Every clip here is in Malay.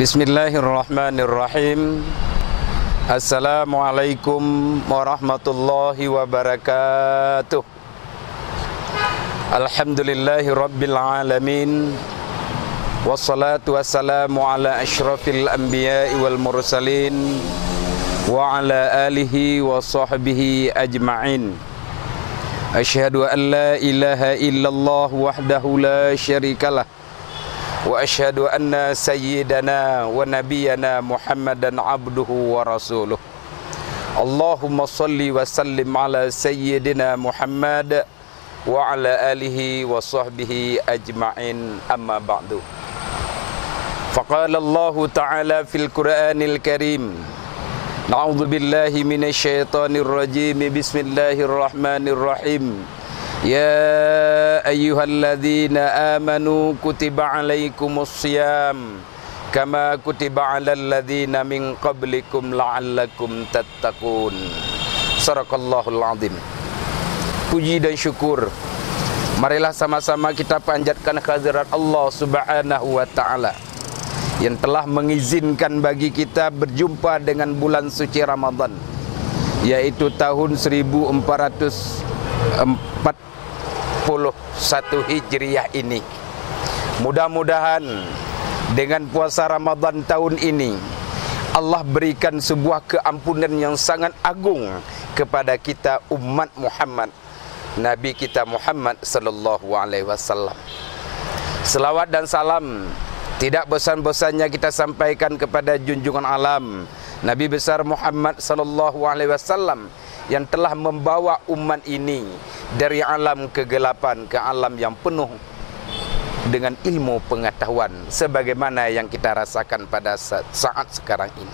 Bismillahirrahmanirrahim. Assalamualaikum warahmatullahi wabarakatuh. Alhamdulillahi rabbil alamin. Wassalatu wassalamu ala ashrafil anbiya'i wal mursalin wa ala alihi wa sahbihi ajma'in. Asyhadu an la ilaha illallah wahdahu la syarikalah wa asyhadu anna sayyidana wa nabiyyana Muhammadan abduhu wa rasuluh. Allahumma salli wa sallim ala sayyidina Muhammad wa ala alihi wa sahbihi ajma'in, amma ba'du. Faqala Allah ta'ala fil Qur'anil Karim, na'udzu billahi minasy syaithanir rajim, bismillahirrahmanirrahim. Ya ayyuhalladzina amanu kutiba alaikumus syiyam kama kutiba alal ladzina min qablikum la'allakum tattaqun. Shadaqallahul azim. Puji dan syukur marilah sama-sama kita panjatkan kehadirat Allah Subhanahu wa taala yang telah mengizinkan bagi kita berjumpa dengan bulan suci Ramadan, yaitu tahun 1441 Hijriah ini. Mudah-mudahan dengan puasa Ramadan tahun ini Allah berikan sebuah keampunan yang sangat agung kepada kita umat Muhammad, Nabi kita Muhammad sallallahu alaihi wasallam. Selawat dan salam tidak bosan-bosannya kita sampaikan kepada junjungan alam Nabi besar Muhammad sallallahu alaihi wasallam yang telah membawa umat ini dari alam kegelapan ke alam yang penuh dengan ilmu pengetahuan sebagaimana yang kita rasakan pada saat sekarang ini.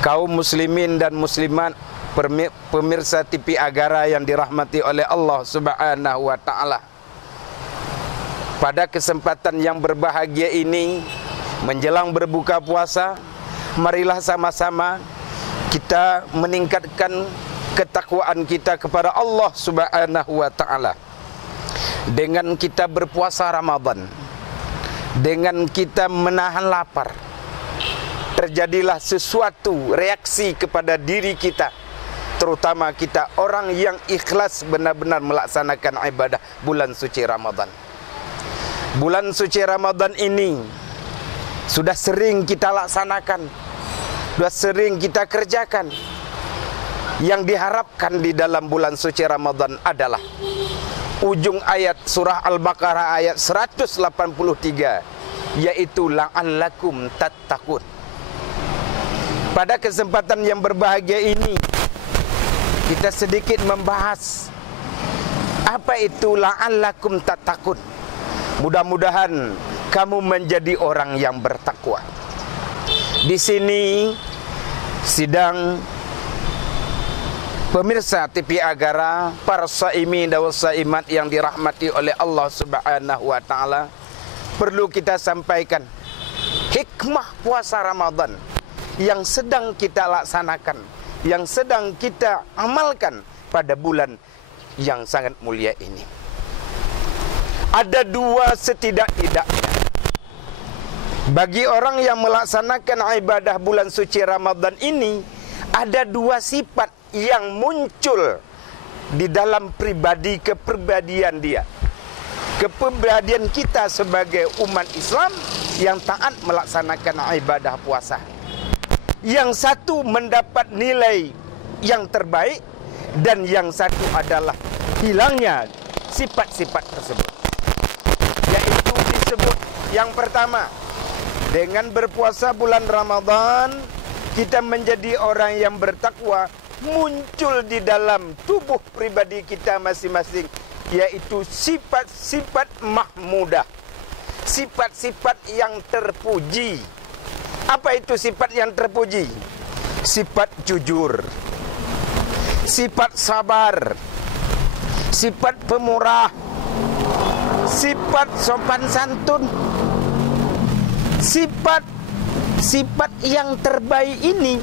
Kaum muslimin dan muslimat, pemirsa TV Agara yang dirahmati oleh Allah Subhanahu wa taala, pada kesempatan yang berbahagia ini menjelang berbuka puasa, marilah sama-sama kita meningkatkan ketakwaan kita kepada Allah Subhanahu wa taala dengan kita berpuasa Ramadan, dengan kita menahan lapar. Terjadilah sesuatu reaksi kepada diri kita, terutama kita orang yang ikhlas benar-benar melaksanakan ibadah bulan suci Ramadan. Bulan suci Ramadan ini sudah sering kita laksanakan, sudah sering kita kerjakan. Yang diharapkan di dalam bulan suci Ramadan adalah ujung ayat surah Al-Baqarah ayat 183, yaitu la'allakum tattaqun. Pada kesempatan yang berbahagia ini kita sedikit membahas apa itu la'allakum tattaqun. Mudah-mudahan kamu menjadi orang yang bertakwa. Di sini sidang pemirsa TV Agara, para saimin dan saimat yang dirahmati oleh Allah Subhanahu wa taala, perlu kita sampaikan hikmah puasa Ramadan yang sedang kita laksanakan, yang sedang kita amalkan pada bulan yang sangat mulia ini. Ada dua setidak-tidaknya bagi orang yang melaksanakan ibadah bulan suci Ramadan ini. Ada dua sifat yang muncul di dalam kepribadian dia, kepribadian kita sebagai umat Islam yang taat melaksanakan ibadah puasa. Yang satu mendapat nilai yang terbaik, dan yang satu adalah hilangnya sifat-sifat tersebut, yaitu disebut yang pertama, dengan berpuasa bulan Ramadan kita menjadi orang yang bertakwa. Muncul di dalam tubuh pribadi kita masing-masing, yaitu sifat-sifat mahmudah, sifat-sifat yang terpuji. Apa itu sifat yang terpuji? Sifat jujur, sifat sabar, sifat pemurah, sifat sopan santun. Sifat yang terbaik ini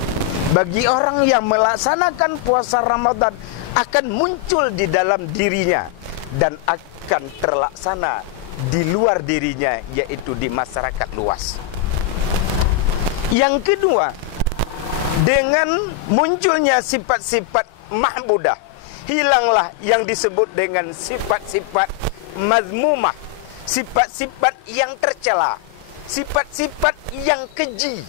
bagi orang yang melaksanakan puasa Ramadan akan muncul di dalam dirinya dan akan terlaksana di luar dirinya, yaitu di masyarakat luas. Yang kedua, dengan munculnya sifat-sifat mahmudah, hilanglah yang disebut dengan sifat-sifat mazmumah, sifat-sifat yang tercela, sifat-sifat yang keji.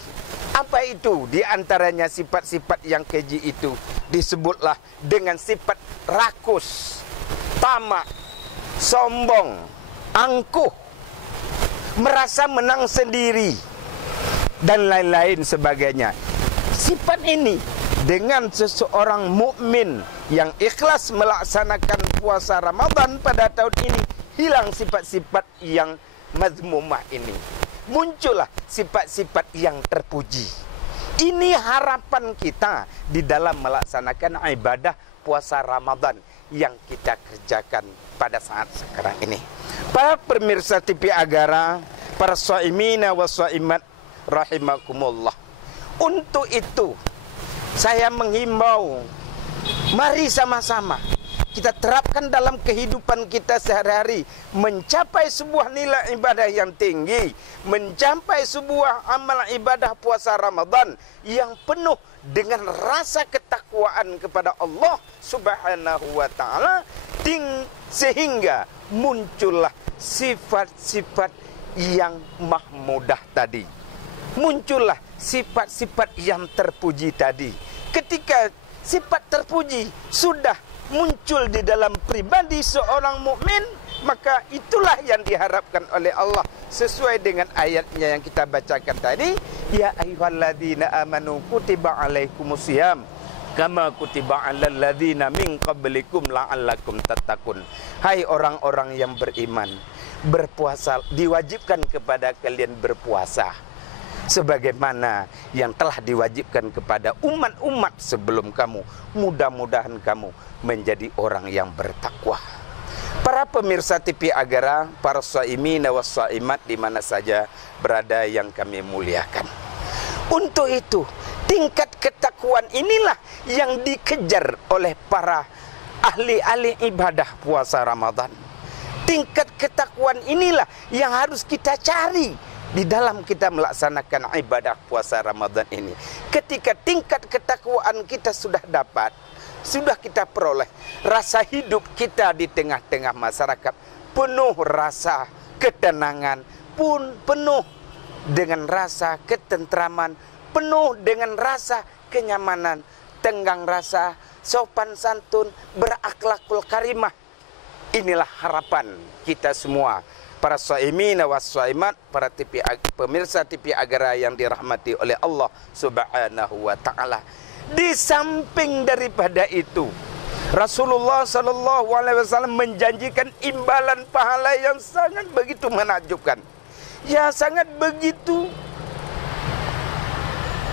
Apa itu? Di antaranya sifat-sifat yang keji itu disebutlah dengan sifat rakus, tamak, sombong, angkuh, merasa menang sendiri, dan lain-lain sebagainya. Sifat ini dengan seseorang mukmin yang ikhlas melaksanakan puasa Ramadan pada tahun ini, hilang sifat-sifat yang mazmumah ini. Muncullah sifat-sifat yang terpuji. Ini harapan kita di dalam melaksanakan ibadah puasa Ramadan yang kita kerjakan pada saat sekarang ini. Para pemirsa TV Agara, para shaimina wa shaimat rahimakumullah. Untuk itu saya menghimbau, mari sama-sama kita terapkan dalam kehidupan kita sehari-hari, mencapai sebuah nilai ibadah yang tinggi, mencapai sebuah amal ibadah puasa Ramadan yang penuh dengan rasa ketakwaan kepada Allah Subhanahu wa taala, sehingga muncullah sifat-sifat yang mahmudah tadi. Muncullah sifat-sifat yang terpuji tadi. Ketika sifat terpuji sudah muncul di dalam pribadi seorang mukmin, maka itulah yang diharapkan oleh Allah sesuai dengan ayatnya yang kita bacakan tadi. Ya ayyuhalladzina amanu kutiba alaikumusiyam kama kutiba alal ladzina min qablikum la'allakum tattaqun. Hai orang-orang yang beriman, berpuasa, diwajibkan kepada kalian berpuasa sebagaimana yang telah diwajibkan kepada umat-umat sebelum kamu. Mudah-mudahan kamu menjadi orang yang bertakwa. Para pemirsa TV Agara, para shaimin wa shaimat di mana saja berada yang kami muliakan. Untuk itu, tingkat ketakwaan inilah yang dikejar oleh para ahli-ahli ibadah puasa Ramadan. Tingkat ketakwaan inilah yang harus kita cari di dalam kita melaksanakan ibadah puasa Ramadan ini. Ketika tingkat ketakwaan kita sudah dapat, sudah kita peroleh, rasa hidup kita di tengah-tengah masyarakat penuh rasa ketenangan, pun penuh dengan rasa ketentraman, penuh dengan rasa kenyamanan, tenggang rasa, sopan santun, berakhlakul karimah. Inilah harapan kita semua, para shaimin wa shaimat, para pemirsa TV Agara yang dirahmati oleh Allah Subhanahu wa taala. Di samping daripada itu, Rasulullah sallallahu alaihi wasallam menjanjikan imbalan pahala yang sangat begitu menakjubkan. Ya, sangat begitu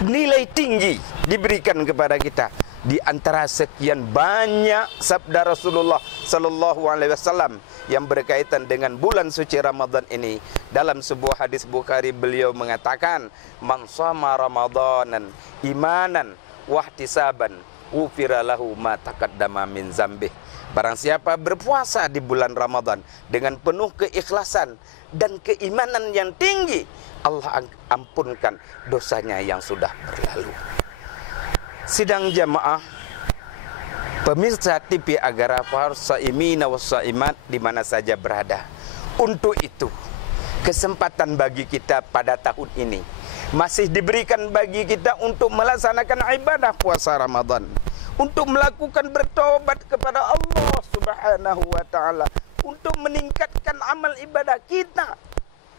nilai tinggi diberikan kepada kita. Di antara sekian banyak sabda Rasulullah sallallahu alaihi wasallam yang berkaitan dengan bulan suci Ramadan ini, dalam sebuah hadis Bukhari beliau mengatakan, "Man shama Ramadanan imanan wahtisaban ghufira lahu ma taqaddama min dzambih." Barang siapa berpuasa di bulan Ramadan dengan penuh keikhlasan dan keimanan yang tinggi, Allah ampunkan dosanya yang sudah berlalu. Sidang jamaah, pemirsa TV Agara, para shaimin wa shaimat di mana saja berada. Untuk itu, kesempatan bagi kita pada tahun ini masih diberikan bagi kita untuk melaksanakan ibadah puasa Ramadan, untuk melakukan bertobat kepada Allah Subhanahu wa taala, untuk meningkatkan amal ibadah kita.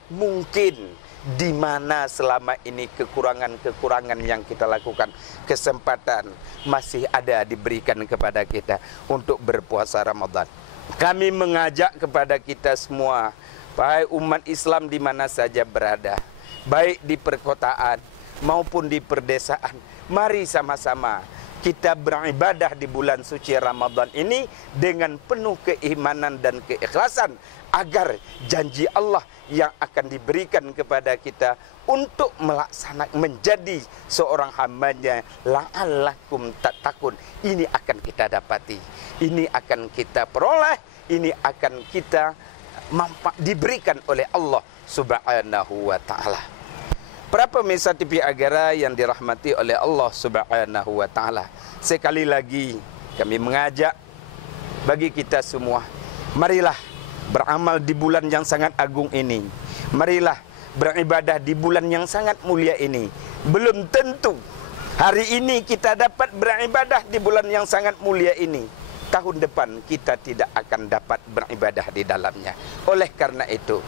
Mungkin di mana selama ini kekurangan-kekurangan yang kita lakukan, kesempatan masih ada diberikan kepada kita untuk berpuasa Ramadan. Kami mengajak kepada kita semua, baik umat Islam di mana saja berada, baik di perkotaan maupun di perdesaan, mari sama-sama kita beribadah di bulan suci Ramadan ini dengan penuh keimanan dan keikhlasan, agar janji Allah yang akan diberikan kepada kita untuk melaksanakan menjadi seorang hamba-Nya la'allakum tattaqun, ini akan kita dapati, ini akan kita peroleh, ini akan kita diberikan oleh Allah Subhanahu wa taala. Para pemirsa TV Agara yang dirahmati oleh Allah Subhanahu wa taala, sekali lagi kami mengajak bagi kita semua, marilah beramal di bulan yang sangat agung ini. Marilah beribadah di bulan yang sangat mulia ini. Belum tentu hari ini kita dapat beribadah di bulan yang sangat mulia ini. Tahun depan kita tidak akan dapat beribadah di dalamnya. Oleh karena itu,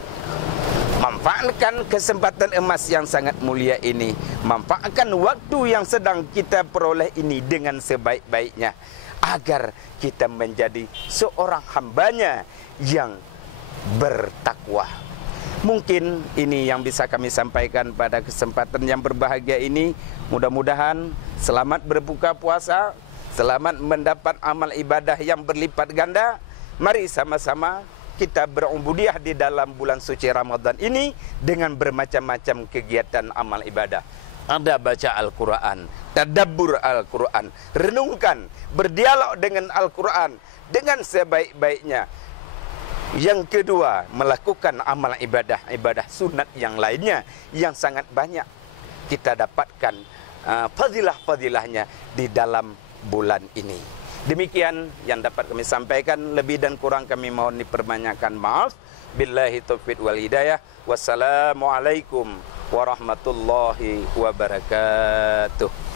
manfaatkan kesempatan emas yang sangat mulia ini. Manfaatkan waktu yang sedang kita peroleh ini dengan sebaik-baiknya, agar kita menjadi seorang hambanya yang bertakwa. Mungkin ini yang bisa kami sampaikan pada kesempatan yang berbahagia ini. Mudah-mudahan selamat berbuka puasa, selamat mendapat amal ibadah yang berlipat ganda. Mari sama-sama kita berubudiah di dalam bulan suci Ramadan ini dengan bermacam-macam kegiatan amal ibadah. Ada baca Al-Quran, tadabbur Al-Quran, renungkan, berdialog dengan Al-Quran dengan sebaik-baiknya. Yang kedua, melakukan amal ibadah sunat yang lainnya yang sangat banyak kita dapatkan fadilah-fadilahnya di dalam bulan ini. Demikian yang dapat kami sampaikan, lebih dan kurang kami mohon diperbanyakkan maaf. Billahi taufiq wal hidayah. Wassalamualaikum warahmatullahi wabarakatuh.